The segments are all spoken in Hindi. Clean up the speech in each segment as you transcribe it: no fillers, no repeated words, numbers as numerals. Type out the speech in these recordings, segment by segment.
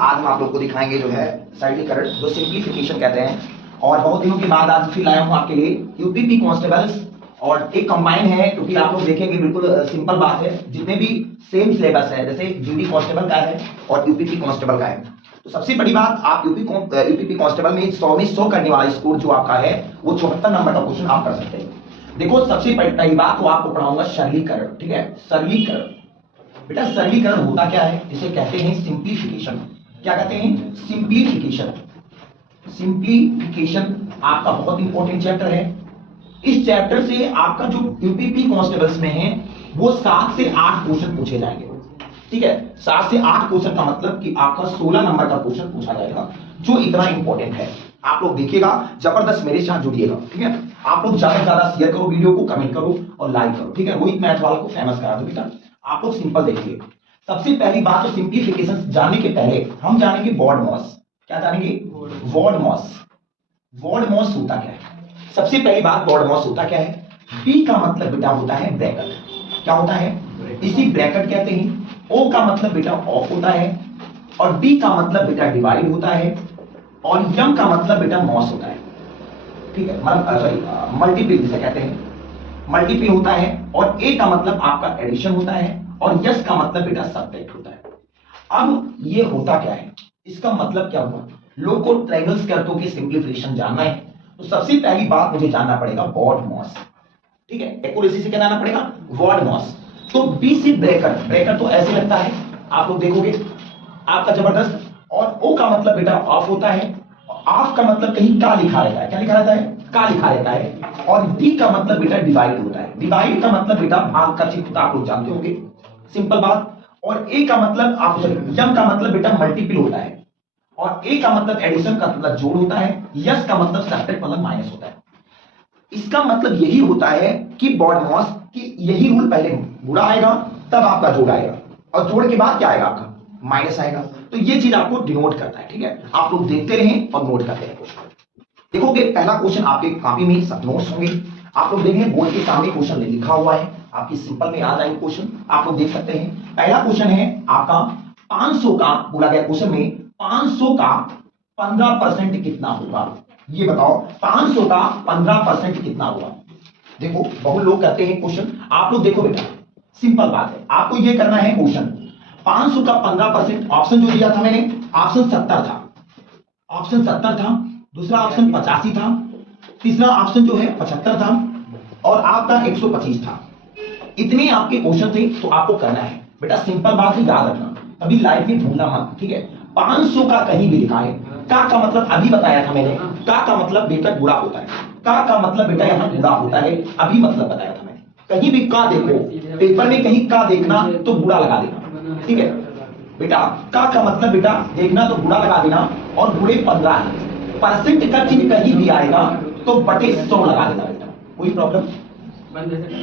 आज हम आप लोग को दिखाएंगे जो है सरलीकरण, जो सिंप्लीफिकेशन कहते हैं। और बहुत दिनों के बाद आज फिर लाया हूं आपके लिए यूपीपी कांस्टेबल्स, और एक कंबाइन है क्योंकि आप लोग देखेंगे बिल्कुल सिंपल बात है, जितने भी सेम सिलेबस है, जैसे जीडी कांस्टेबल का है और यूपीपी कांस्टेबल का है। तो सबसे बड़ी बात, आप यूपीपी कांस्टेबल में 100 में 100 करने वाला स्कोर जो आपका है वो 74 नंबर का क्वेश्चन आप कर सकते हैं। देखो सबसे पहली बात तो आपको पढ़ाऊंगा सरलीकरण, ठीक है। सरलीकरण, बेटा सरलीकरण होता क्या है, इसे कहते हैं सिंप्लीफिकेशन। क्या कहते हैं? सिंप्लीफिकेशन। सिंप्लीफिकेशन आपका बहुत इंपॉर्टेंट चैप्टर है। इस चैप्टर से आपका जो यूपीपी कांस्टेबल्स में है वो 7 से 8 क्वेश्चन पूछे जाएंगे, ठीक है। 7 से 8 क्वेश्चन का मतलब कि आपका 16 नंबर का क्वेश्चन पूछा जाएगा, जो इतना इंपॉर्टेंट है। आप लोग देखिएगा, जबरदस्त मेरे साथ जुड़िएगा, ठीक है। आप लोग ज्यादा से ज्यादा शेयर करो वीडियो को, कमेंट करो और लाइक करो, ठीक है। रोहित मैथ वाला को फेमस करा दो बेटा। आप लोग सिंपल देखिए। सबसे पहली बात तो सिंप्लीफिकेशन जानने के पहले हम जानेंगे वर्ड मॉस। क्या जानेंगे? Word moss. वर्ड मॉस होता क्या है? सबसे पहली बात, वर्ड मॉस होता क्या है? बी का मतलब बेटा होता है ब्रैकेट। क्या होता है? इसी ब्रैकेट कहते हैं। ओ का मतलब बेटा ऑफ होता है, और डी का मतलब बेटा डिवाइड होता है, और यम का मतलब बेटा मॉस होता है, ठीक है। मतलब मल्टीपल जिसे कहते हैं, मल्टीपल होता है। और ए का मतलब आपका एडिशन होता है, और यस का मतलब बेटा सब्ट्रैक्ट होता है। अब ये होता क्या है, इसका मतलब क्या हुआ? लोग को ट्रायंगल्स करतों की सिंप्लीफिकेशन जानना है, तो सबसे पहली बात मुझे जानना पड़ेगा वर्ड मॉस, ठीक है। एक्यूरेसी से क्या जानना पड़ेगा? BODMAS. तो बी से ब्रैकेट, ब्रैकेट तो ऐसे लगता है, आप लोग देखोगे आपका जबरदस्त। और ओ का मतलब बेटा ऑफ होता है, ऑफ का मतलब कहीं का लिखा रहता है। क्या लिखा रहता है? का लिखा रहता है। और डी का मतलब बेटा डिवाइड होता है। डिवाइड का मतलब बेटा भाग का चिन्ह होता है, आप लोग जानते होंगे, सिंपल बात। और ए का मतलब आप यम का मतलब बेटा मल्टीपल होता है, और ए का मतलब एडिशन का मतलब जोड़ होता है, यस का मतलब सब्ट्रैक्ट मतलब माइनस होता है। इसका मतलब यही होता है कि वर्ड मॉस कि यही रूल, पहले गुणा आएगा तब आपका जोड़ आएगा, और जोड़ के बाद क्या आएगा? आपका माइनस आएगा। तो ये चीज आपको डिनोट करता है, ठीक है। आप लोग देखते रहें और नोट करते रहें। देखोगे पहला क्वेश्चन आपके कॉपी में सब नोट्स होंगे, आप लोग देखेंगे बोर्ड के सामने क्वेश्चन लिखा हुआ है, आपकी सिंपल में आ जाएंगे क्वेश्चन, आप लोग देख सकते हैं। पहला क्वेश्चन है आपका 500 का, बोला गया क्वेश्चन में 500 का 15% कितना होगा? ये बताओ 500 का 15% कितना होगा? देखो बहुत लोग करते हैं क्वेश्चन, आप लोग देखो बेटा सिंपल बात है, आपको ये करना है क्वेश्चन 500 का 15%। ऑप्शन जो दिया था मैंने, ऑप्शन 70 था, ऑप्शन 70 था, दूसरा ऑप्शन 85 था, तीसरा ऑप्शन जो है 75 था, और आपका 125 था। इतने आपके क्वेश्चन थे, तो आपको करना है बेटा सिंपल बात है, याद रखना, अभी लाइफ में भूलना मत, ठीक है। 500 का कहीं भी लिखा है, का मतलब अभी बताया था मैंने, का मतलब बेटा गुणा होता है, का मतलब बेटा यहाँ गुणा होता है, अभी मतलब बताया था मैंने। कहीं भी का देखो, पेपर में कहीं का देखना तो बुरा लगा देना, ठीक है बेटा। का मतलब बेटा देखना तो बुरा लगा देना, और बुरे 15 है। परसेंट का चिन्ह कहीं भी आएगा तो बटे 100 लगा देना बेटा, कोई प्रॉब्लम।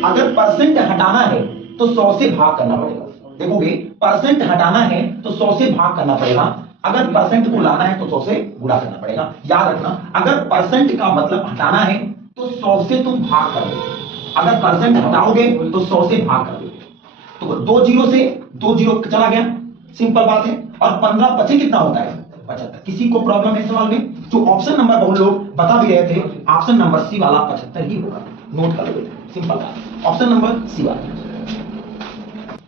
अगर परसेंट हटाना है तो 100 से भाग करना पड़ेगा। देखोगे परसेंट हटाना है तो 100 से भाग करना पड़ेगा, अगर परसेंट को लाना है तो 100 से गुणा करना पड़ेगा। याद रखना, अगर परसेंट का मतलब हटाना है तो 100 से तुम भाग करोगे, अगर परसेंट हटाओगे तो 100 से भाग करोगे। तो 2 जीरो से 2 जीरो चला गया, सिंपल बात है। और 15 बचे कितना होता है? 75। किसी को प्रॉब्लम है सवाल में? जो ऑप्शन नंबर बहुत लोग बता भी रहे थे, ऑप्शन नंबर सी वाला 75 ही होगा, नोट कर लो, सिंपल बात, ऑप्शन नंबर सी वाला।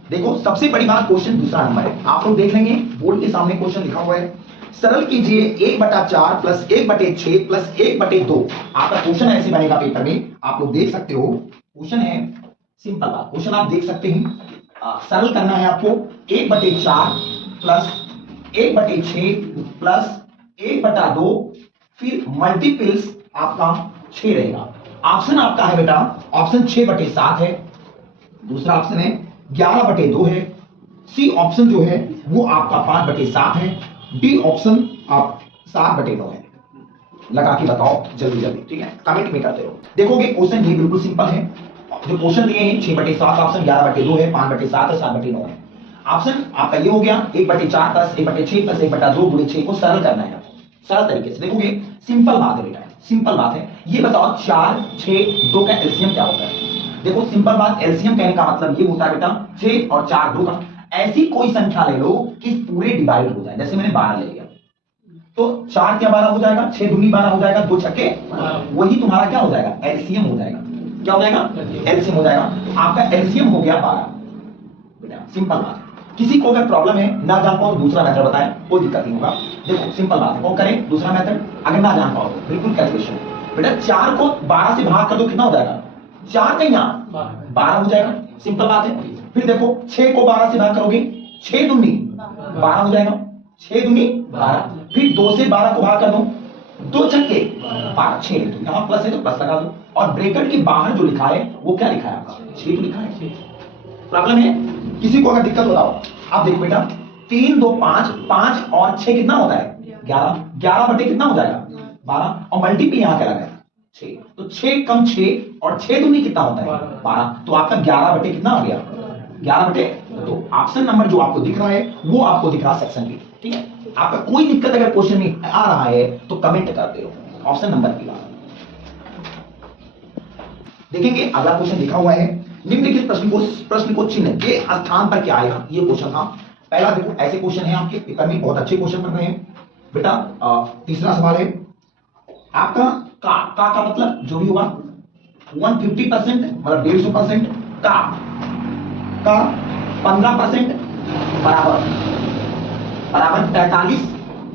देखो सबसे बड़ी बात, क्वेश्चन दूसरा नंबर है, आप लोग देख लेंगे बोर्ड के सामने क्वेश्चन लिखा हुआ है। सरल कीजिए 1/4 प्लस 1/6 प्लस 1/2। आपका क्वेश्चन ऐसे बनेगा पेपर में, आप लोग देख सकते हो। क्वेश्चन है सिंपल बात, क्वेश्चन आप देख सकते हैं। सरल करना है आपको 1/4 प्लस 1/6 प्लस 1/2, फिर मल्टीपल्स आपका 6 रहेगा। ऑप्शन आपका है बेटा, ऑप्शन 6/7 है, दूसरा ऑप्शन है 11/2 है, सी ऑप्शन जो है वो आपका 5/7 है, डी ऑप्शन आप 7/9 है। लगा के बताओ जल्दी जल्दी, ठीक है, कमेंट में करते रहो। देखोगे क्वेश्चन ये बिल्कुल सिंपल है, जो क्वेश्चन दिए हैं 6/7 ऑप्शन, 11/2 है, 5/7 है, 7/9 है। ऑप्शन आपका ये हो गया 1/4 प्लस 1/6 प्लस 1/2 गुणे 6 को सरल करना है, सरल तरीके से। देखोगे सिंपल बात है बेटा, सिंपल बात है। ये बताओ 4, 6, 2 का एलसीएम क्या होता है? देखो सिंपल बात, एलसीएम कहने का मतलब ये होता है बेटा 6 और 4 2 का। ऐसी कोई संख्या ले लो कि पूरे डिवाइड हो जाए, जैसे मैंने 12 ले लिया तो 4 क्या 12 हो जाएगा, 6 दूनी 12 हो जाएगा, 2 छक्के, वही तुम्हारा क्या हो जाएगा, एलसीएम हो जाएगा। क्या हो जाएगा, एलसीएम हो जाएगा। आपका एलसीएम हो गया 12। सिंपल बात। किसी को अगर प्रॉब्लम है ना जान पाओ तो दूसरा मेथड बताएं, कोई दिक्कत नहीं होगा। देखो सिंपल बात है, वो करें दूसरा मेथड। अगर ना जान पाओ बिल्कुल कैलकुलेशन बेटा 4 को 12 से भाग कर दो, कितना हो जाएगा, 4 का यहाँ 12 हो जाएगा। सिंपल बात है। फिर देखो 6 को 12 से भाग करोगे, 6 दूनी 12 हो जाएगा, 6 दूनी 12। फिर 2 से 12 को भाग कर दो, 2 छक्के 12, 6। तो यहाँ प्लस है तो प्लस लगा दो, और ब्रैकेट के बाहर जो लिखा है वो क्या लिखा है आपका, 6 तो लिखा है। प्रॉब्लम है, किसी को अगर दिक्कत बताओ। आप देखो बेटा 3 2 5, 5 और 6 कितना होता है 11, 11 बटे कितना हो जाएगा 12, और मल्टीपल यहाँ क्या लगा 6, तो 6 कम 6 और 6 दूनी कितना होता है 12, तो आपका 11 बटे कितना हो गया 11 बटे। तो ऑप्शन नंबर जो आपको दिख रहा है वो आपको दिख रहा है सेक्शन बी। ठीक है, आपका कोई दिक्कत अगर क्वेश्चन में आ रहा है तो कमेंट करते हो, ऑप्शन नंबर बी। देखेंगे अगला क्वेश्चन लिखा हुआ है, निम्नलिखित प्रश्न को चिन्ह के स्थान पर क्या आएगा, ये क्वेश्चन था। पहला देखो ऐसे क्वेश्चन है आपके पेपर में, बहुत अच्छे क्वेश्चन बन रहे हैं बेटा। तीसरा सवाल है आपका का मतलब जो भी होगा 150% मतलब 150% का 15% बराबर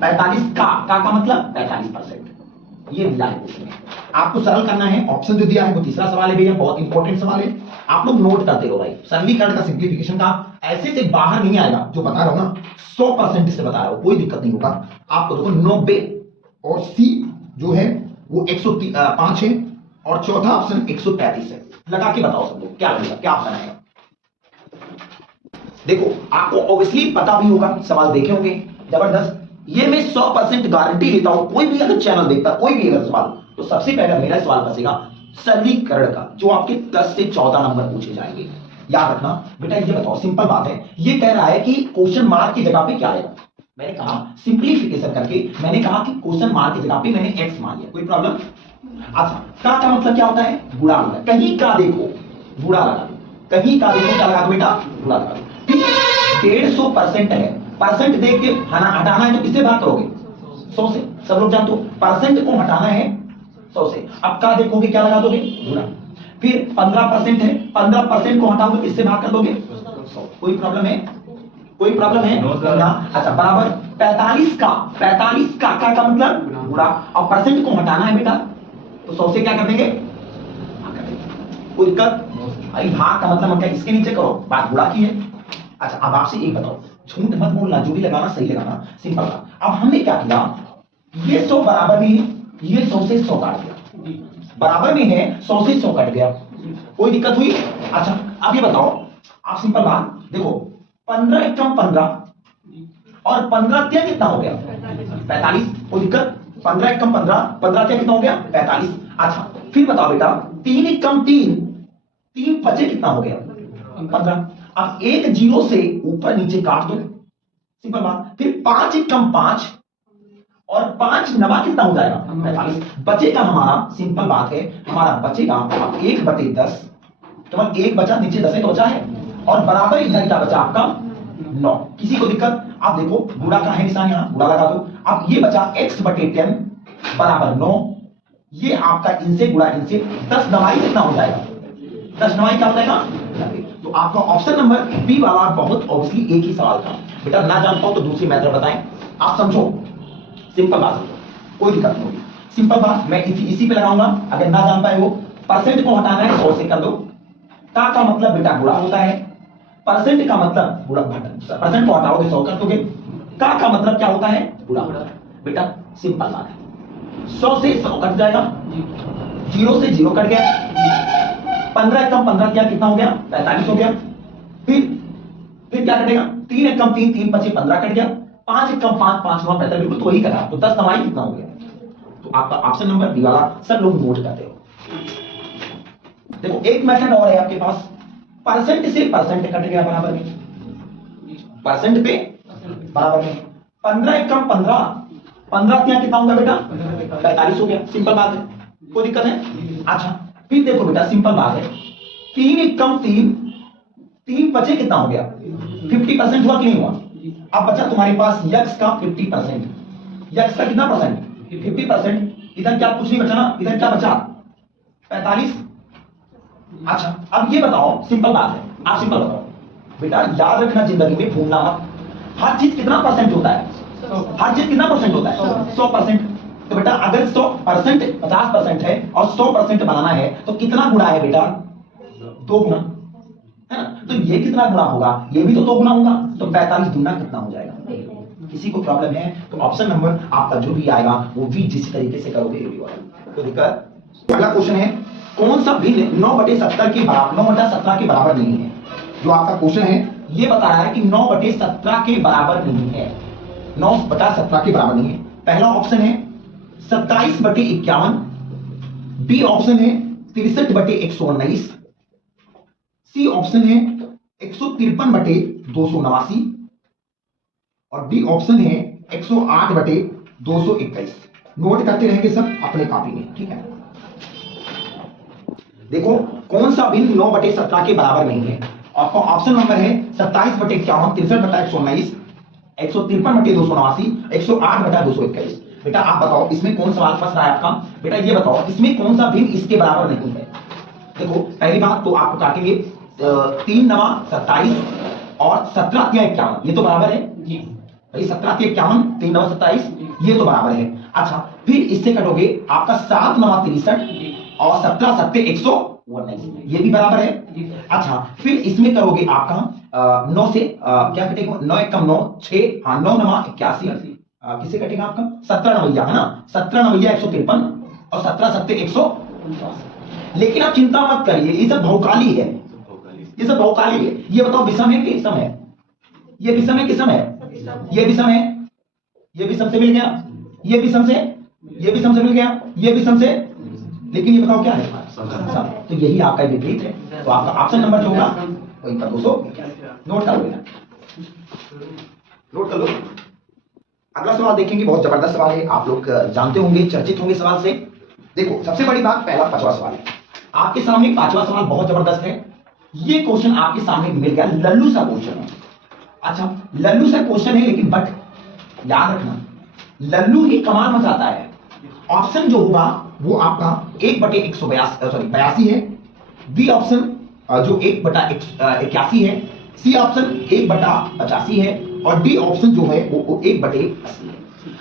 45 का मतलब 45%। ये दिया है क्वेश्चन में, आपको सरल करना है। ऑप्शन जो दिया है वो तीसरा सवाल है भैया, बहुत इंपॉर्टेंट सवाल है, आप लोग नोट करते रहो भाई। सरलीकरण का सिंप्लीफिकेशन का ऐसे से बाहर नहीं आएगा, जो बता रहा हूं ना 100% से बता रहा हूं, कोई दिक्कत नहीं होगा आपको। देखो 90 और सी जो है वो 105 है, और चौथा ऑप्शन 133 है। लगा के बताओ सब लोग क्या लगेगा, क्या ऑप्शन आएगा। देखो आपको ऑब्वियसली पता भी होगा, सवाल देखे होंगे, जबरदस्त। ये मैं 100% गारंटी लेता हूं, कोई भी अगर चैनल देखता, कोई भी अगर सवाल, तो सबसे पहले मेरा सवाल फंसेगा सरलीकरण का, जो आपके 10 से 14 नंबर पूछे जाएंगे। याद रखना बेटा, ये बताओ सिंपल बात है, ये कह रहा है कि क्वेश्चन मार्क की जगह पे क्या आएगा। मैंने कहा सिंप्लीफिकेशन करके, मैंने कहा कि क्वेश्चन मार्क की जगह पे मैंने एक्स मान लिया, कोई प्रॉब्लम। अच्छा का मतलब क्या होता है, गुणा होता है। कहीं का देखो गुणा लगा दो, कहीं का देखो क्या लगा दो बेटा, गुणा लगा दो। 150% है, परसेंट देख के हटाना है तो किससे भाग करोगे 100 से। सब लोग जानते हो परसेंट को हटाना है 100 से। अब का देखोगे क्या लगा दोगे गुणा। फिर 15% है, 15% को हटाओगे किससे भाग कर दोगे 100। कोई प्रॉब्लम है, कोई प्रॉब्लम है अच्छा बराबर 45 का मतलब गुणा, और परसेंट को हटाना है बेटा तो 100 से क्या कर देंगे कोई दिक्कत भाई। भाग का मतलब क्या, इसके नीचे करो, बात गुणा की है। अच्छा अब आपसे एक बताओ, झूठ मत बोलना, जो भी लगाना सही लगाना, सिंपल बात। अब हमने क्या किया, ये 100 बराबर में है, ये 100 से 100 काट गया, बराबर में है 100 से 100 कट गया, कोई दिक्कत हुई। अच्छा अब ये बताओ आप, सिंपल बात देखो 15 एकम 15 और 15 क्या कितना हो गया 45, कोई दिक्कत। 15 एकम 15, 15 क्या कितना हो गया 45। अच्छा फिर बताओ बेटा 3 एकम 3, 3 बचे कितना हो गया 15। अब एक जीरो से ऊपर नीचे काट दो, सिंपल बात। फिर 5 एकम 5 और 5 नवा कितना हो जाएगा 45। बचेगा हमारा, सिंपल बात है, हमारा बचेगा 1/10, केवल 1 बचा, नीचे 10 तो बचा है, और बराबर इधर क्या बचा आपका 9। किसी को दिक्कत, आप देखो गुणा का है निशान, यहां गुणा लगा दो। अब ये बचा x/10 बराबर 9, ये आपका इनसे गुणा इनसे 10 नवाई कितना हो जाएगा 10 नवाई क्या हो जाएगा 90। तो आपका ऑप्शन नंबर बी वाला बहुत ऑब्वियसली एक ही सवाल था बेटा। ना जानता हूं तो दूसरी मेथड बताएं, आप समझो, सिंपल बात समझो, कोई दिक्कत नहीं होगी। सिंपल बात मैं इसी पे लगाऊंगा, अगर ना जान पाए वो परसेंट को हटाना है 100 से कर दो। का मतलब बेटा गुणा होता है, परसेंट का मतलब गुणा, परसेंट को हटाओगे 100 कर दोगे। का मतलब क्या होता है गुणा होता है बेटा, सिंपल बात है। 100 से 100 कट जाएगा, 0 से 0 कट गया, 15 एकम 15 क्या कितना हो गया 45 हो गया। फिर क्या कटेगा 3 एकम 3, 3 बचे 15 कट गया, 5 एकम 5, 5 9 45, बिल्कुल तो वही कटा, तो 10 नवाई कितना हो गया। तो आपका ऑप्शन नंबर बी वाला सब लोग नोट करते हो। देखो एक मेथड और है आपके पास, परसेंट से परसेंट कट गया बराबर में, परसेंट पे बराबर में 15 एकम 15, 15 क्या कितना होगा बेटा 45 हो गया, सिंपल बात है, कोई दिक्कत है। अच्छा फिर देखो बेटा सिंपल बात है, 3 एकम 3, 3 बचे कितना हो गया 50% हुआ कि नहीं हुआ, अब बचा तुम्हारे पास यक्स का 50%, यक्स का कितना परसेंट? 50%। इधर क्या कुछ नहीं बचा ना, इधर क्या बचा? 45। अच्छा अब ये बताओ, सिंपल बात है, आप सिंपल बताओ बेटा, याद रखना जिंदगी में भूलना मत, हर चीज कितना परसेंट होता है? हर चीज कितना परसेंट होता है? 100%। तो बेटा अगर 100% 50% है और 100% बनाना है तो कितना गुना है बेटा? 2 गुना है ना। तो ये कितना गुना होगा? ये भी तो 2 गुना होगा। तो 45 गुना कितना हो जाएगा? किसी को प्रॉब्लम है तो ऑप्शन नंबर आपका जो भी आएगा वो भी जिस तरीके से करोगे ये भी होगा। तो दिक्कत। अगला क्वेश्चन है, कौन सा भिन्न 9/17 के बराबर 9/17 के बराबर नहीं है? जो आपका क्वेश्चन है ये बता रहा है कि 9/17 के बराबर नहीं है, 9/17 के बराबर नहीं है। पहला ऑप्शन है 27/51, बी ऑप्शन है 63/119, सी ऑप्शन है 153/289 और डी ऑप्शन है 108/221। नोट करते रहेंगे सब अपने कॉपी में, ठीक है। देखो कौन सा भिन्न 9/17 के बराबर नहीं है? आपका ऑप्शन नंबर है 27/51, 63/119, 153/289, 108/221। बेटा आप बताओ इसमें कौन सवाल फंस रहा है आपका? बेटा ये बताओ इसमें कौन सा भिन्न इसके बराबर नहीं है? देखो पहली बात तो आपको काटेंगे 3 9 27 और 17 3 51, ये तो बराबर है जी भाई। 17 3 51, 3 9 27, ये तो बराबर है। अच्छा फिर इससे कटोगे आपका 7 9 63 और 17 7 119, ये भी बराबर है। अच्छा फिर इसमें करोगे आपका 9 से क्या कटेगा? 9 1 9 6, हाँ 9 9 81, किससे कटेगा आपका? 17 नवैया है ना, 17 नवैया 153 और 17 7 149। लेकिन आप चिंता मत करिए, ये सब भौकाली है, ये सब भौकाली है। ये बताओ विषम है कि सम है? ये विषम है कि सम है? ये विषम है, ये विषम से मिल गया, ये विषम से, ये विषम से मिल गया, ये विषम से, लेकिन ये बताओ क्या है? सम। तो यही आपका विपरीत है। तो आपका ऑप्शन नंबर जो होगा वो इनका 200। नोट कर लो, नोट कर लो। अगला सवाल देखेंगे, बहुत जबरदस्त सवाल है, आप लोग जानते होंगे, चर्चित होंगे सवाल से। देखो सबसे बड़ी बात, पहला 5वां सवाल है आपके सामने। 5वां सवाल बहुत जबरदस्त है। ये क्वेश्चन आपके सामने मिल गया, लल्लू सा क्वेश्चन है। अच्छा लल्लू सा क्वेश्चन है, लेकिन बट याद रखना लल्लू ही कमाल मचाता है। ऑप्शन जो होगा वो आपका 1/182 है, बी ऑप्शन जो 1/81 है, सी ऑप्शन 1/85 है और डी ऑप्शन जो है वो 1/80 है।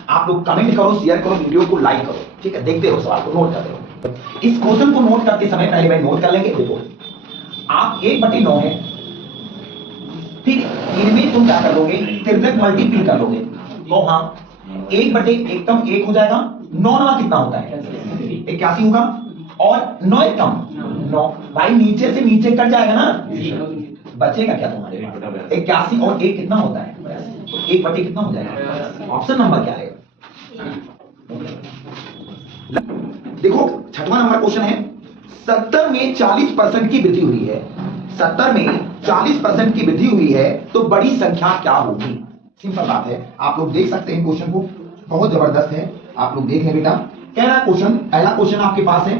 आप लोग कमेंट करो, शेयर करो, वीडियो को लाइक करो, ठीक है। देखते रहो सवाल को, नोट करते रहो। इस क्वेश्चन को नोट करते समय पहले बार नोट कर लेंगे। देखो आप 1/9 है, फिर इनमें तुम क्या कर लोगे? तिर्यक मल्टीप्लाई कर लोगे। तो हाँ 1/1 कम 1 हो जाएगा, 9 9 कितना होता है? 81 होगा और 9 1 कम 9, भाई नीचे से नीचे कट जाएगा ना, बचेगा क्या तुम्हारे पास? 81 और 1 कितना होता है? तो 1/, कितना हो जाएगा? ऑप्शन नंबर क्या है? देखो 6वां नंबर क्वेश्चन है, 70 में 40% की वृद्धि हुई है, 70 में 40% की वृद्धि हुई है तो बड़ी संख्या क्या होगी? सिंपल बात है, आप लोग देख सकते हैं क्वेश्चन को, बहुत जबरदस्त है, आप लोग देख लें बेटा। पहला क्वेश्चन आपके पास है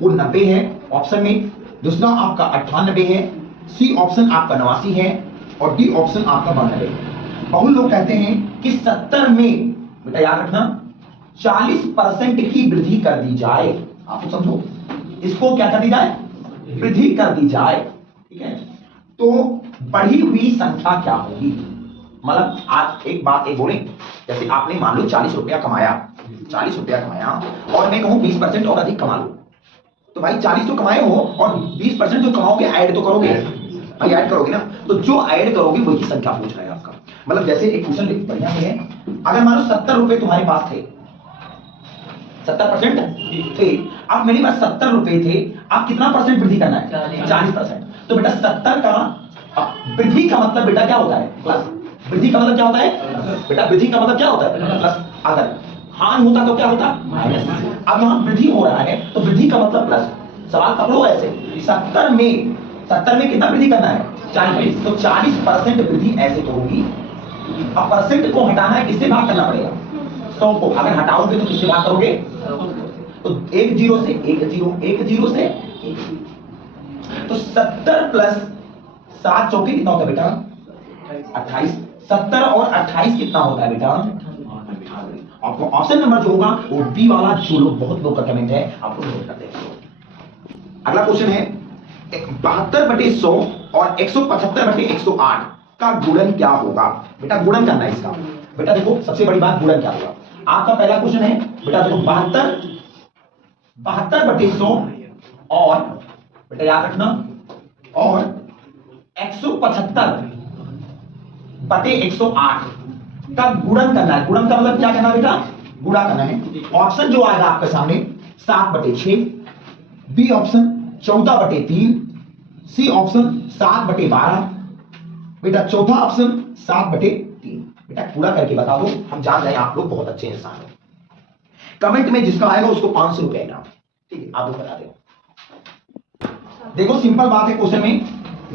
वो 90 है ऑप्शन में, दूसरा आपका 98 है, सी ऑप्शन आपका 89 है और डी ऑप्शन आपका 92 है। बहुत लोग कहते हैं कि 70 में बेटा याद रखना 40% की वृद्धि कर दी जाए। आप समझो इसको क्या कर दी जाए? वृद्धि कर दी जाए, ठीक है। तो बढ़ी हुई संख्या क्या होगी? मतलब आज एक बात एक बोले, जैसे आपने मान लो 40 रुपया कमाया, 40 रुपया कमाया और मैं कहूं 20% और अधिक कमा लो, तो भाई 40 तो कमाए हो और 20% जो कमाओगे ऐड तो करोगे भाई, ऐड करोगे ना। तो जो ऐड करोगे वही संख्या पूछ रहा है आपका। मतलब जैसे एक क्वेश्चन बढ़िया है, अगर मान लो 70 रुपए तुम्हारे पास थे, 70% थे, अब मेरे पास 70 रुपए थे, आप कितना परसेंट वृद्धि करना है? 40%। तो बेटा 70 का वृद्धि का मतलब बेटा क्या होता है? प्लस। वृद्धि का मतलब क्या होता है बेटा? वृद्धि का मतलब क्या होता है? प्लस। अगर हानि होता तो क्या होता? माइनस। अब यहाँ वृद्धि हो रहा है तो वृद्धि का मतलब प्लस। सवाल पकड़ो ऐसे, 70 में कितना वृद्धि करना है? 40। तो 40% वृद्धि ऐसे तो होगी। अब परसेंट को हटाना है, किससे भाग करना पड़ेगा? 100 को। अगर हटाओगे तो किससे भाग करोगे? तो 1 0 से 1 0, 1 0 से 1। तो 70 प्लस 7 चौके कितना होता है बेटा? 28। 70 और 28 कितना होता है बेटा? आपको ऑप्शन नंबर जो होगा वो बी वाला, जो लोग बहुत लोग का कमेंट है आपको नोट करते हैं। अगला क्वेश्चन है 72/100 और 175/108 का गुणन क्या होगा? बेटा गुणन करना है इसका। बेटा देखो सबसे बड़ी बात गुणन क्या होगा। आपका पहला क्वेश्चन है बेटा देखो 72/100 और बेटा याद रखना और 175/108 का गुणन करना है। गुणन का मतलब क्या करना है बेटा? गुणा करना है। ऑप्शन जो आएगा आपके सामने 7/6, बी ऑप्शन 14/3, सी ऑप्शन 7/12, बेटा चौथा ऑप्शन 7/3। बेटा पूरा करके बता दो, हम जान रहे हैं आप लोग बहुत अच्छे इंसान हो। कमेंट में जिसका आएगा उसको 500 रुपए इनाम। ठीक है आप लोग बता दो। देखो सिंपल बात है क्वेश्चन में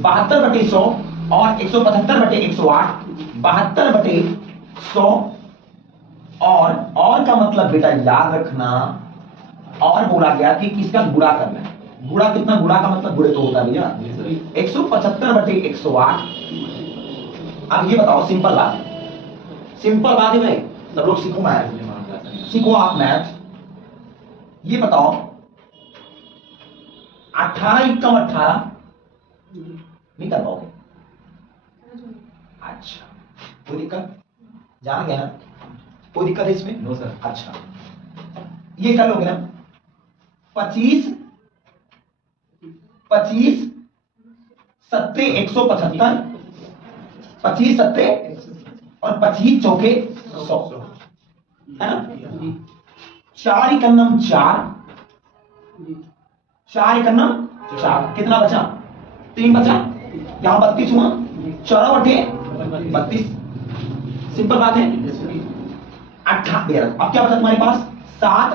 72/100 और 175/108, 72/100 और का मतलब बेटा याद रखना, और बोला गया कि किसका गुणा करना है। गुणा कितना? गुणा का मतलब गुणे तो होता है भैया 175/108। अब ये बताओ सिंपल बात है, सिंपल बात है भाई, सब लोग सीखो मैथ, सीखो आप मैथ। ये बताओ 18 × 18 नहीं कर पाओगे? अच्छा कोई दिक्कत? जान गया ना? कोई दिक्कत है इसमें? No sir. अच्छा ये कर लोगे ना? 25 सत्ते 175, 25 सत्ते और 25 चौके 100 है ना? 4 × 4, 4 × 4 कितना बचा? 3 बचा। यहां 32 हुआ, 4/32। सिंपल बात है। 18 अब क्या बचा तुम्हारे पास? 7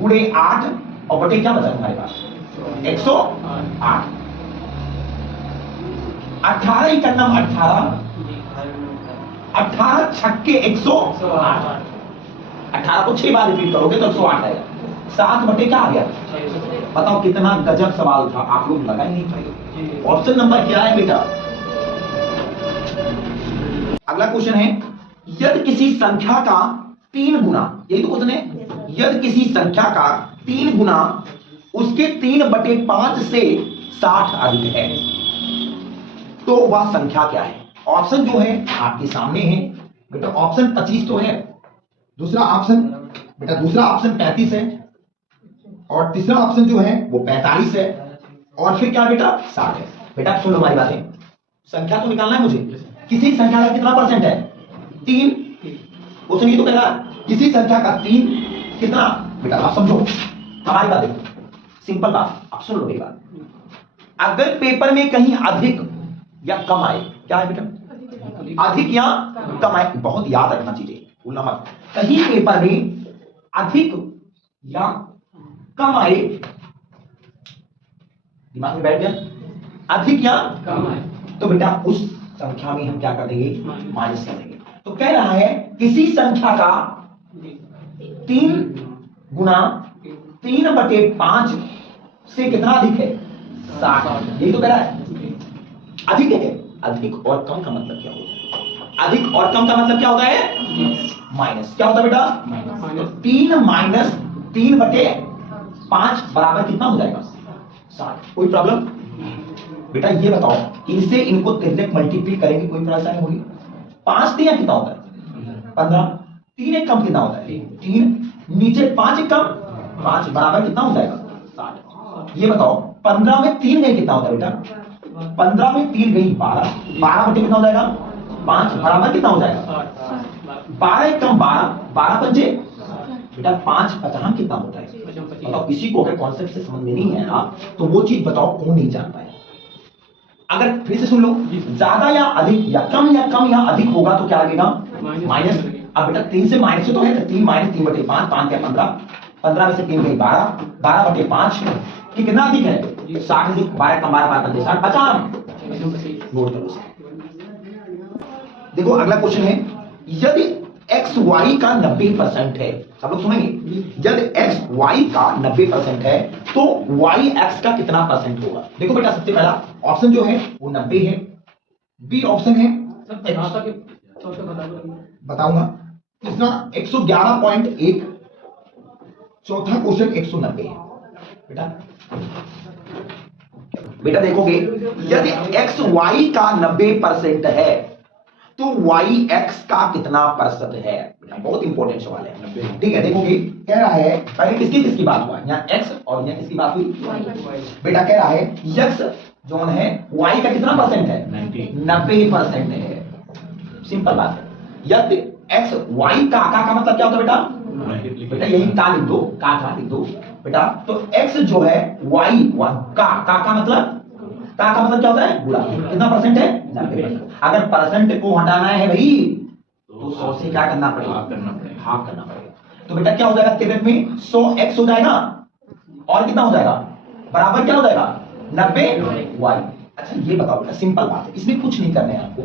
× 8 और बटे क्या बचा तुम्हारे पास? 108। 18 × 18, 18 छक्के 108। 18 को 6 बार रिपीट करोगे तो 108 आएगा। 7 बटे क्या आ गया? बताओ कितना गजब सवाल था, आप लोग लगा ही नहीं पाए। ऑप्शन नंबर क्या है बेटा? अगला क्वेश्चन है यदि किसी संख्या का 3 गुना, यही तो क्वेश्चन है, यदि किसी संख्या का 3 गुना उसके 3/5 से 60 अधिक है तो वह संख्या क्या है? ऑप्शन जो है आपके सामने है बेटा। ऑप्शन 25 तो है, दूसरा ऑप्शन बेटा, दूसरा ऑप्शन 35 है और तीसरा ऑप्शन जो है वो 45 है और फिर क्या बेटा 60 है। बेटा सुनो हमारी बातें, संख्या तो निकालना है मुझे। किसी संख्या का कितना परसेंट है? 3। क्वेश्चन ये तो कह रहा है किसी संख्या का 3 कितना? बेटा आप समझो हमारी बात, देखो सिंपल बात, आप सुन लो मेरी बात। अगर पेपर में कहीं अधिक या कम आए, क्या है बेटा? अधिक या कम आए, बहुत याद रखना चीजें, भूलना मत। कहीं पेपर में अधिक या कम आए, दिमाग में बैठ गया? अधिक या कम आए तो बेटा उस संख्या में हम क्या कर देंगे? माइनस कर देंगे। तो कह रहा है किसी संख्या का 3 गुना 3/5 से कितना अधिक है? 60। यही तो कह रहा है। अधिक है, अधिक और कम का मतलब क्या होता है? अधिक और कम का मतलब क्या होता है? माइनस। क्या होता है बेटा? 3 माइनस 3/5 बराबर कितना हो जाएगा? 60। कोई प्रॉब्लम? बेटा ये बताओ इनसे इनको डायरेक्ट मल्टीप्लाई करेंगे कोई परेशानी होगी? 5 3 कितना होता है? 15। 3 एक कम कितना होता है? 3। नीचे 5 एक कम 5 बराबर कितना हो जाएगा? 60। ये बताओ 15 में 3 गई कितना होता है बेटा? 15 में 3 गई 12, 12 बटे कितना हो जाएगा? 5 बराबर कितना हो जाएगा? 12 एक कम 12, 12 पंजे बेटा 5 50 कितना होता है? बताओ किसी को अगर कॉन्सेप्ट से समझ में नहीं है ना तो वो चीज बताओ कौन नहीं जान पाए। अगर फिर से सुन लो, ज्यादा या अधिक या कम या अधिक होगा तो क्या लगेगा? माइनस। अब बेटा 3 से माइनस तो है, 3 माइनस 3/5, 5 क्या 15, 15 में से 3 गई 12, 12/5 कि कितना अधिक है? 60 अधिक 12 कम 12 15 60 50। नोट करो। देखो अगला क्वेश्चन है यदि एक्स वाई का 90% है, सब लोग सुनेंगे, यदि एक्स वाई का 90% है तो वाई एक्स का कितना परसेंट होगा? देखो बेटा सबसे पहला ऑप्शन जो है वो 90 है, बी ऑप्शन है बताऊंगा। तीसरा 111.1, चौथा क्वेश्चन 190 है। बेटा देखोगे यदि एक्स वाई का 90% है तो वाई एक्स का कितना प्रतिशत है? बहुत इंपॉर्टेंट सवाल है। ठीक है, देखोगे कह रहा है पहले किसकी किसकी बात हुआ, यहाँ एक्स और यहाँ किसकी बात हुई? बेटा कह रहा है एक्स जो है वाई का कितना परसेंट है? 90% है। सिंपल बात है। यदि एक्स वाई का मतलब क्या होता है बेटा? बेटा यही का लिख दो, का लिख दो बेटा। तो x जो है y का मतलब क्या होता है? गुणा। कितना परसेंट है? 90%। अगर परसेंट को हटाना है भाई तो 100 से क्या करना पड़ेगा? हाफ करना पड़ेगा। तो बेटा क्या हो जाएगा त्रिभुज में? 100x हो जाएगा और कितना हो जाएगा? बराबर क्या हो जाएगा? 90y। अच्छा ये बताओ बेटा, सिंपल बात है, इसमें कुछ नहीं करना है आपको,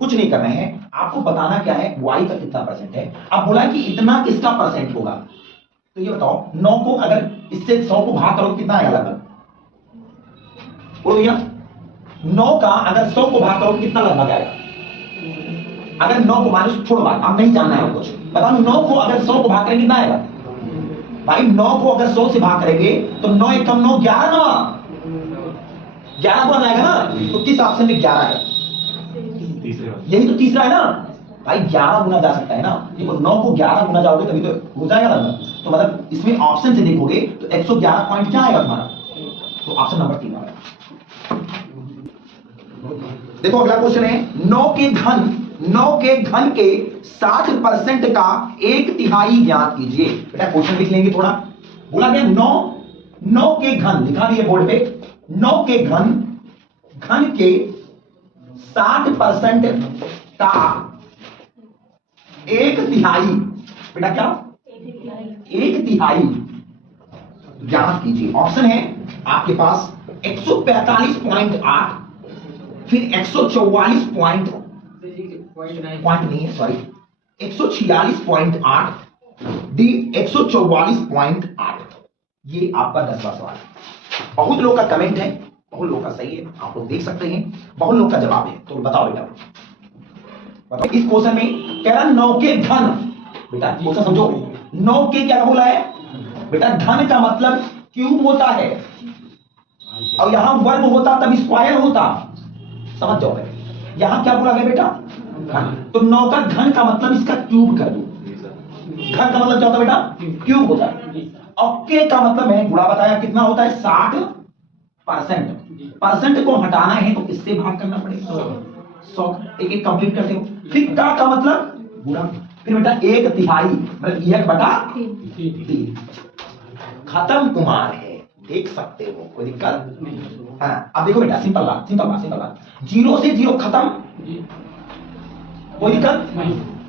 कुछ नहीं करना है आपको। बताना क्या है? y का कितना परसेंट है। अब बोला कि इतना किसका परसेंट होगा, तो ये बताओ 9 को अगर इससे 100 को भाग करो कितना आएगा लगभग? बोलो भैया, 9 का अगर 100 को भाग करो कितना लगभग आएगा? अगर 9 को माइनस छोड़ो बात, आप नहीं जानना है कुछ, बताओ 9 को अगर 100 को भाग करें कितना आएगा? भाई 9 को अगर 100 से भाग करेंगे तो 9 एक कम 9 11 को आएगा ना। तो किस ऑप्शन में 11 है? यही तो तीसरा है ना भाई। 11 गुना जा सकता है ना। देखो 9 को 11 गुना जाओगे तभी तो हो जाएगा ना। तो मतलब इसमें ऑप्शन से देखोगे तो 111 पॉइंट क्या आएगा तुम्हारा? तो ऑप्शन नंबर 3 आएगा। देखो अगला क्वेश्चन है 9 के घन के 60% का 1/3 ज्ञात कीजिए। बेटा क्वेश्चन लिख लेंगे थोड़ा। बोला गया 9 के घन, लिखा भी है बोर्ड पे, 9 के घन के 60% का 1/3। बेटा क्या? 1/3 ज्ञात कीजिए। ऑप्शन है आपके पास 145.8, फिर 144 पॉइंट नहीं है, सॉरी 146.8, डी 144.8। ये आपका 10वां सवाल है। बहुत लोग का कमेंट है, बहुत लोग का सही है, आप लोग देख सकते हैं, बहुत लोग का जवाब है। तो बताओ बेटा, बताओ इस क्वेश्चन में कह रहा 9 के घन। बेटा क्वेश्चन समझो, 9 के क्या बोला है बेटा? घन का मतलब क्यूब होता है, और यहां वर्ग होता तब स्क्वायर होता, समझ जाओ। यहां क्या बोला गया बेटा? घन। तो 9 का घन का मतलब इसका क्यूब कर दो। घन का मतलब क्या होता है बेटा? क्यूब होता है। और के का मतलब मैंने गुणा बताया कितना होता है? 60%। परसेंट को हटाना है तो किससे भाग करना पड़ेगा? 100। एक एक कंप्लीट करते हो। फिर का मतलब गुणा, फिर बेटा 1/3 मतलब 1/3। खत्म कुमार है, देख सकते हो, कोई दिक्कत? हाँ अब देखो बेटा, सिंपल बात 0 से 0 खत्म, कोई दिक्कत?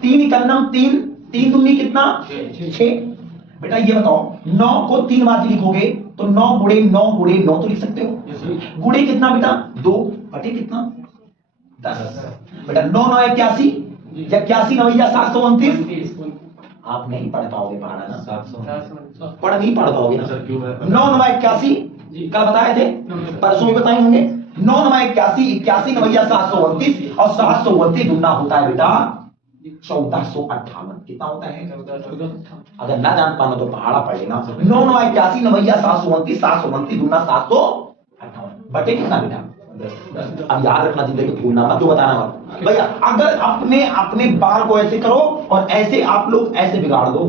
3 इकन्नम 3, 3 दूनी कितना? 6। बेटा ये बताओ 9 को 3 बार लिखोगे तो 9 गुणे 9 गुणे 9 तो लिख सकते हो। गुणे कितना बेटा? 2 बटे कितना? 10। बेटा 9 9 81, 81 9 729। आप नहीं पढ़ पाओगे पढ़ाना ना, 700 पढ़ नहीं पढ़ पाओगे ना। 9 9 81 कल बताए थे, परसों भी बताए होंगे। 9 9 81, 81 9 729 और 729 दुगना होता है बेटा 1458। कितना होता है? अगर ना जान पाना तो पहाड़ा पढ़ लेना। 9 9 81 9 729, 729 दुगना 758 बटे कितना बेटा? 10। अब याद रखना, जिंदगी भूलना मत, जो बताना मत भैया। अगर अपने बाल को ऐसे करो और ऐसे आप लोग ऐसे बिगाड़ दो,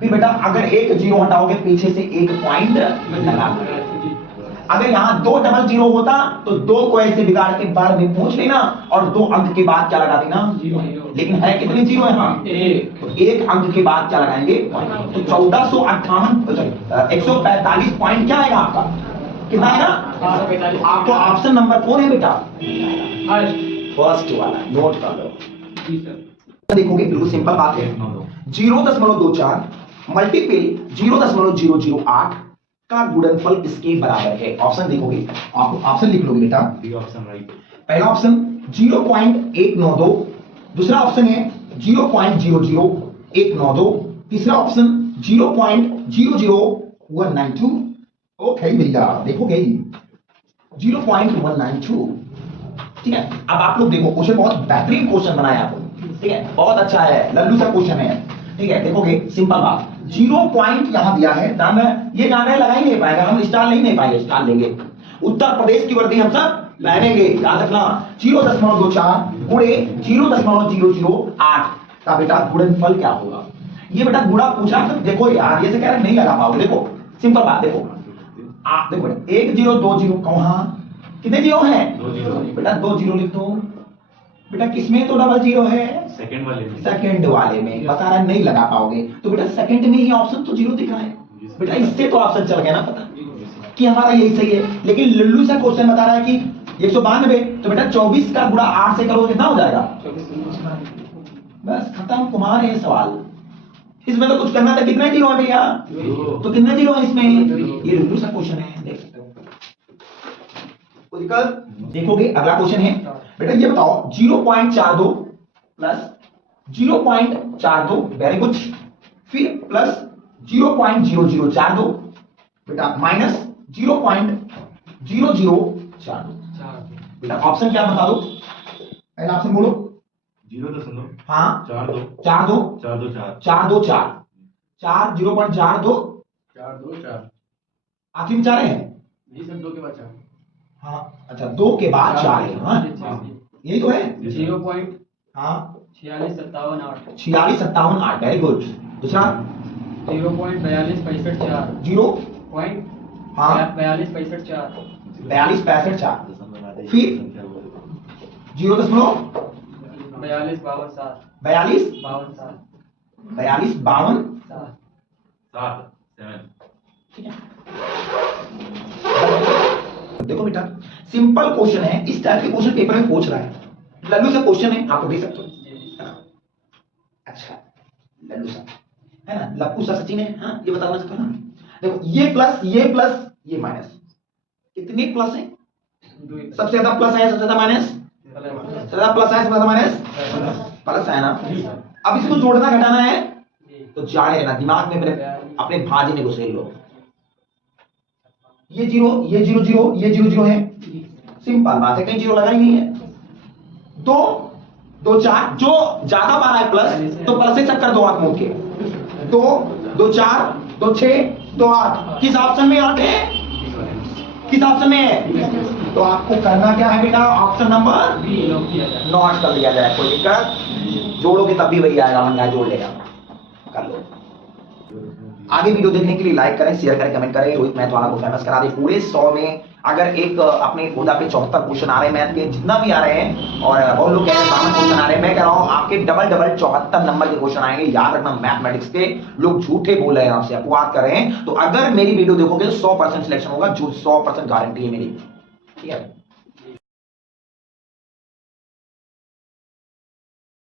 फिर बेटा अगर एक 0 हटाओगे पीछे से 1 पॉइंट लगा। अगर यहाँ 2 डबल 0 होता तो 2 को ऐसे बिगाड़ के बार में पहुंच लेना और 2 अंक के बाद क्या लगा देना? 0। लेकिन है कितने 0 यहाँ? 1। तो 1 अंक के बाद क्या लगाएंगे? तो 1458 145 पॉइंट क्या आएगा आपका? कितना आएगा? आपको ऑप्शन नंबर कौन है बेटा? फर्स्ट वाला, नोट कर लो। देखोगे बिल्कुल सिंपल बात है। 0.24 मल्टीपल 0.008 का गुणनफल किसके बराबर है? ऑप्शन देखोगे, आप ऑप्शन लिख लोगे बेटा। पहला ऑप्शन 0.192, दूसरा ऑप्शन है 0.00192, तीसरा ऑप्शन 0.00192। ओके भैया देखोगे 0.192 ठीक है। अब आप लोग देखो क्वेश्चन बहुत बेहतरीन क्वेश्चन बनाया आपको, ठीक है, बहुत अच्छा है, लल्लू सा क्वेश्चन है, ठीक है। देखोगे सिंपल बात, 0 पॉइंट यहां दिया है, ध्यान में ये जाना लगा ही नहीं पाएगा, हम स्टार नहीं पाएंगे, स्टार लेंगे। उत्तर प्रदेश की वर्दी हम सब पहनेंगे, याद रखना। 0.24 गुणे 0.008 का बेटा गुणनफल क्या होगा? ये बेटा गुणा पूछा तो देखो यार, ये से कह रहे नहीं लगा पाओगे। देखो सिंपल बात, देखो आप देखो 1 0 2 0 कहां कितने जीरो है? 2 0 बेटा 2 0 लिख दो। बेटा किसमें तो डबल जीरो है? सेकंड वाले में। सेकंड वाले में बता रहा है नहीं लगा पाओगे, तो बेटा सेकंड में ही ऑप्शन तो जीरो दिख रहा है। बेटा इससे तो ऑप्शन चल गया ना पता कि हमारा यही सही है। लेकिन लल्लू सा क्वेश्चन बता रहा है कि 192, तो बेटा 24 का गुणा 8 से करोगे कितना हो जाएगा? बस खत्म, कुमार है सवाल। इसमें तो कुछ करना था, कितना जीरो है भैया? तो कितना जीरो है इसमें? ये लल्लू सा क्वेश्चन है, देख सकते हो। कोई दिक्कत? देखोगे अगला क्वेश्चन है बेटा, ये बताओ 0.42 प्लस 0.42, वेरी गुड, फिर प्लस 0.0042 बेटा माइनस 0.0042 बेटा ऑप्शन क्या बता दो, पहला ऑप्शन बोलो। 0.42 हाँ 4 2 4 2 4 2 4 4 2 4 4 0.42 4 2 4 आखिर में 4 है। ये सब 2 के बाद 4। हाँ अच्छा, 2 के बाद 4 है। हाँ यही तो है। 0 पॉइंट हाँ 46 57 8 46 57 8, वेरी गुड। दूसरा 0 पॉइंट 42 65 4 0 पॉइंट हाँ 42 65 4 42 65 4, फिर 0.42 42 52 7 42 52 7 42 52 7 7 7। ठीक है। देखो बेटा सिंपल क्वेश्चन है, इस टाइप के क्वेश्चन पेपर में पूछ रहा है। लल्लू सा क्वेश्चन है, आपको देख सकते हो, है ना? अच्छा लल्लू सा है ना, लप्पू सा सचिन है, हाँ ये बताना चाहता हूं ना। देखो ये प्लस ये माइनस, कितने प्लस है? सबसे ज्यादा प्लस है, सबसे ज्यादा माइनस, सबसे ज्यादा प्लस है, सबसे ज्यादा माइनस, प्लस है ना। अब इसको जोड़ना घटाना है तो जाने रहना, दिमाग में अपने भाजी में घुसेड़ लो। ये जीरो ये जीरो जीरो ये जीरो जीरो है, सिंपल बात है, कहीं जीरो लगा ही नहीं है। 2 2 4, जो ज्यादा बार है प्लस तो प्लस से चक्कर दो हाथ मुंह के। 2 2 4 2 6 2 8, किस ऑप्शन में 8 है? किस ऑप्शन में है? तो आपको करना क्या है बेटा, ऑप्शन नंबर बी लॉक किया जाए, नॉट कर लिया जाए। कोई दिक्कत? जोड़ोगे तब भी वही आएगा, मन का जोड़ लेगा, कर लो। आगे वीडियो देखने के लिए लाइक करें, शेयर करें, कमेंट करें। रोहित मैथ वाला को फेमस करा दे पूरे 100 में। अगर एक अपने खुदा पे 74 क्वेश्चन आ रहे हैं मैथ के, जितना भी आ रहे हैं, और बहुत लोग कह रहे हैं 52 क्वेश्चन आ रहे हैं, मैं कह रहा हूं आपके डबल 74 नंबर के क्वेश्चन आएंगे। याद रखना, मैथमेटिक्स के लोग झूठे बोल रहे हैं, आपसे अपवाद कर रहे हैं। तो अगर मेरी वीडियो देखोगे तो 100% सिलेक्शन होगा, जो 100% गारंटी है मेरी, ठीक है।